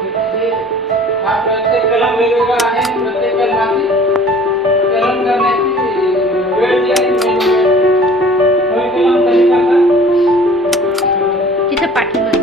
हा प्रत्येक कलम वेगवेगळा आहे. प्रत्येक कलमाची कलम करण्याची वेळ जी आहे वेगवेगळी असते. कोई कलम कधी करतात तिथे पाठीमागे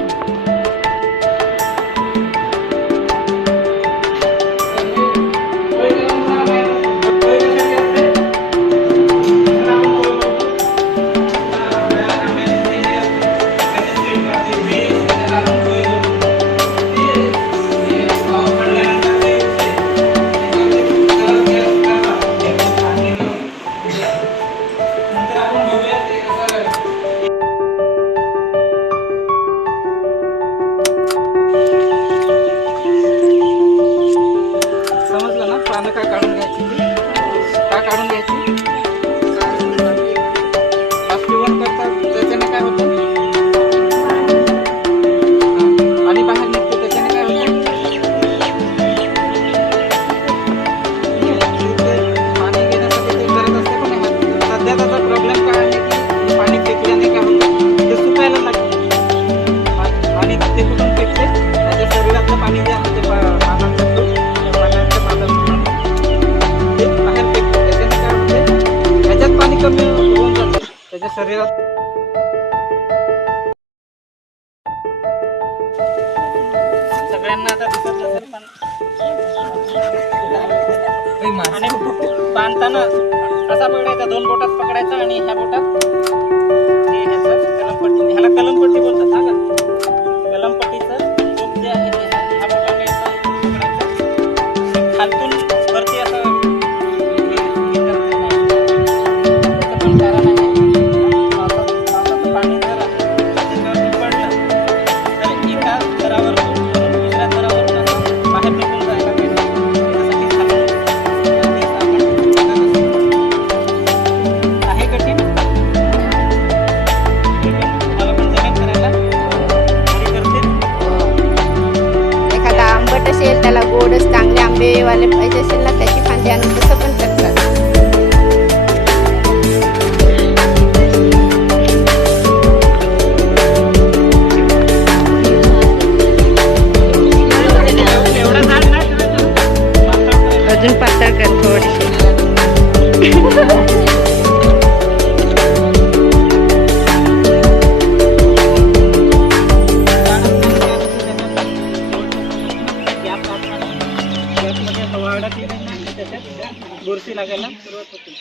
समजलं ना. पानं का काढून घ्यायची का काढून घ्यायची बाष्पीभवन करतात. त्याच्याने काय होतं पाणी बाहेर निघते. त्याच्याने काय होतं पाणी घेण्यासाठी ते करत असते. पण सध्या त्याचा प्रॉब्लेम काय आहे की पाणी फेकल्याने काय होतं ते सुकायला लागते. पाणी ते कुठून फेकते त्याच्या शरीरातलं पाणी जे आहे ते पानांचं पाण्याच्या पातळीवर ते बाहेर फेकते. त्याच्याने काय होते त्याच्यात पाणी कमी होऊन जाते त्याच्या शरीरात. सगळ्यांना आता दिसत नसेल पण आणि बांधताना असा पकडायचा. 2 बोटात पकडायचा आणि ह्या बोटात कलमपट्टी. ह्याला कलमपट्टी बोलतात. हा का कलमपट्टीचं टोक जे आहे ते ह्या बोटाने पकडायचं. खालतून वरती असं हे करत नाही. त्याचं पण कारण आहे पावसाचं पाणी जर त्याच्यावरती पडलं तर एका थरावरून दुसऱ्या थरावरून असं बाहेर निघून जायला पाहिजे. त्यासाठी खालून आहे कठीण. मला पण जमेल करायला. घरी करते. एखादा आंबट असेल त्याला गोडच चांगले आंबेवाले पाहिजे असेल ना त्याची फांदी आणून तसं पण करतात. एवढं झाड नाही करायचं. अजून पातळ कर थोडीशी. गॅसमध्ये हवा अडकली नाही त्याच्यात बुरशी लागायला सुरुवात होते.